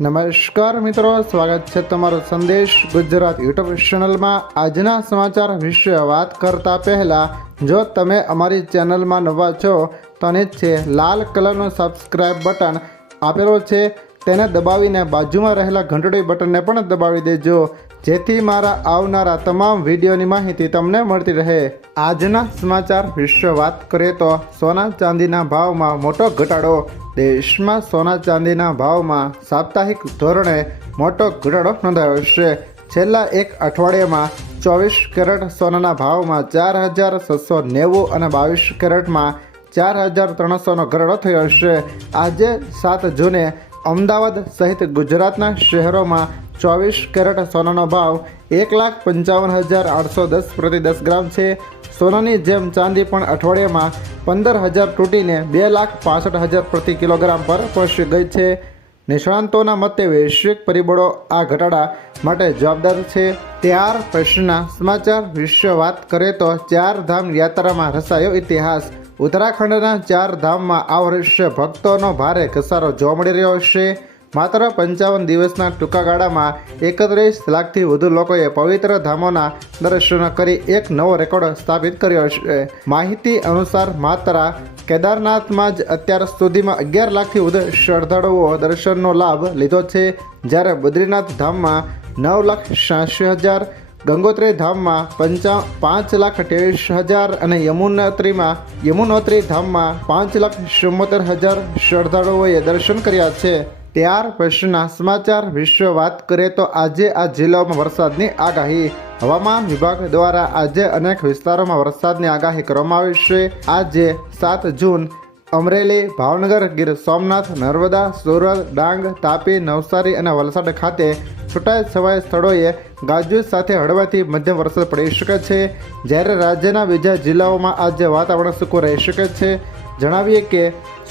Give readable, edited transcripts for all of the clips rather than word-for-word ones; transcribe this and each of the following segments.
નમસ્કાર મિત્રો, સ્વાગત છે તમારો સંદેશ ગુજરાત યુટ્યુબ ચેનલમાં। આજના સમાચાર વિશે વાત કરતા પહેલાં જો તમે અમારી ચેનલમાં નવા છો તો નીચે લાલ કલરનું સબસ્ક્રાઇબ બટન આપેલો છે તેને દબાવીને બાજુમાં રહેલા ઘંટડી બટનને પણ દબાવી દેજો, જેથી મારા આવનારા તમામ વિડીયોની માહિતી તમને મળતી રહે। આજના સમાચાર વિશે વાત કરીએ તો સોના ચાંદીના ભાવમાં મોટો ઘટાડો। દેશમાં સોના ચાંદીના ભાવમાં સાપ્તાહિક ધોરણે મોટો ઘટાડો નોંધાયો છે। છેલ્લા એક અઠવાડિયામાં 24 કેરેટ સોનાના ભાવમાં 4,690 અને 22 કેરેટમાં 4,300નો ઘટાડો થયો છે। આજે 7 જૂને અમદાવાદ સહિત ગુજરાતના શહેરોમાં 24 કેરેટ સોનાનો ભાવ 1,55,810 પ્રતિ 10 ગ્રામ છે। સોનાની જેમ ચાંદી પણ અઠવાડિયામાં 15,000 તૂટીને 2,65,000 પ્રતિ કિલોગ્રામ પર પહોંચી ગઈ છે। નિષ્ણાંતોના મતે વૈશ્વિક પરિબળો આ ઘટાડા માટે જવાબદાર છે। ત્યાર પછીના સમાચાર વિશે વાત કરીએ તો ચારધામ યાત્રામાં રચાયો ઇતિહાસ। ઉત્તરાખંડના ચારધામમાં આ વર્ષે ભક્તોનો ભારે ઘસારો જોવા મળી રહ્યો છે। માત્ર 55 દિવસના ટૂંકા ગાળામાં 31 લાખથી વધુ લોકોએ પવિત્ર ધામોના દર્શન કરી એક નવો રેકોર્ડ સ્થાપિત કર્યો છે। માહિતી અનુસાર માત્ર કેદારનાથમાં જ અત્યાર સુધીમાં 11 લાખથી વધુ શ્રદ્ધાળુઓ દર્શનનો લાભ લીધો છે, જ્યારે બદ્રીનાથ ધામમાં 9,86,000, ગંગોત્રી ધામમાં 5,28,000 અને યમુનોત્રી ધામમાં 5,74,000 શ્રદ્ધાળુઓએ દર્શન કર્યા છે। ત્યાર પછીના સમાચાર વિશે વાત કરીએ તો આજે આ જિલ્લાઓમાં વરસાદની આગાહી। હવામાન વિભાગ દ્વારા આજે અનેક વિસ્તારોમાં વરસાદની આગાહી કરવામાં આવી છે। આજે 7 જૂન અમરેલી, ભાવનગર, ગીર સોમનાથ, નર્મદા, સુરત, ડાંગ, તાપી, નવસારી અને વલસાડ ખાતે છૂટાછવાયા સ્થળોએ ગાજવીજ સાથે હળવાથી મધ્યમ વરસાદ પડી શકે છે, જ્યારે રાજ્યના બીજા જિલ્લાઓમાં આજે વાતાવરણ સૂકું રહી શકે છે। જણાવીએ કે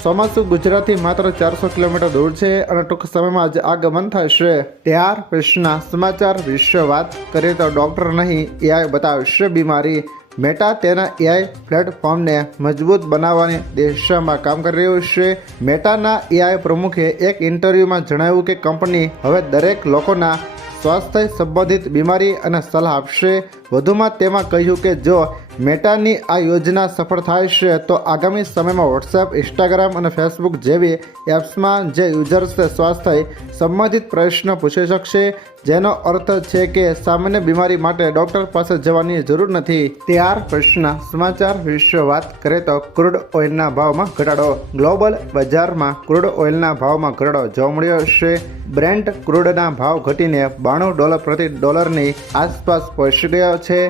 ચોમાસું ગુજરાતથી માત્ર 400 કિલોમીટર દૂર છે અને ટૂંક સમયમાં જ આગમન થશે। ત્યાર પછીના સમાચાર વિશે વાત કરીએ તો ડૉક્ટર નહીં એઆઈ બતાવશે બીમારી। મેટા તેના એઆઈ પ્લેટફોર્મને મજબૂત બનાવવાની દિશામાં કામ કરી રહ્યું છે। મેટાના એઆઈ પ્રમુખે એક ઇન્ટરવ્યૂમાં જણાવ્યું કે કંપની હવે દરેક લોકોના સ્વાસ્થ્ય સંબંધિત બીમારી અને સલાહ આપશે। વધુમાં તેમાં કહ્યું કે જો મેટાની આ યોજના સફળ થાય છે તો આગામી સમયમાં વોટ્સએપ, ઇન્સ્ટાગ્રામ અને ફેસબુક જેવી એપ્સમાં જે યુઝર્સ સ્વાસ્થ્ય સંબંધિત પ્રશ્ન પૂછી શકશે, જેનો અર્થ છે કે સામાન્ય બીમારી માટે ડૉક્ટર પાસે જવાની જરૂર નથી। ત્યાર પછીના સમાચાર વિશે વાત કરીએ તો ક્રૂડ ઓઇલના ભાવમાં ઘટાડો। ગ્લોબલ બજારમાં ક્રૂડ ઓઇલના ભાવમાં ઘટાડો જોવા મળ્યો છે। બ્રેન્ટ ક્રૂડના ભાવ ઘટીને $92 પ્રતિ ડોલરની આસપાસ પહોંચી ગયો છે,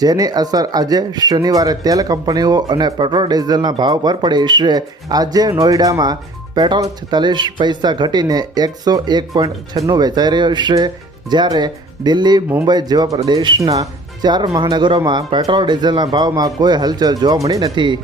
જેની અસર આજે શનિવારે તેલ કંપનીઓ અને પેટ્રોલ ડીઝલના ભાવ પર પડી છે। આજે નોઈડામાં પેટ્રોલ 46 પૈસા ઘટીને 101.96 વેચાઈ રહ્યો છે, જ્યારે દિલ્હી, મુંબઈ જેવા પ્રદેશના 4 મહાનગરોમાં પેટ્રોલ ડીઝલના ભાવમાં કોઈ હલચલ જોવા મળી નથી।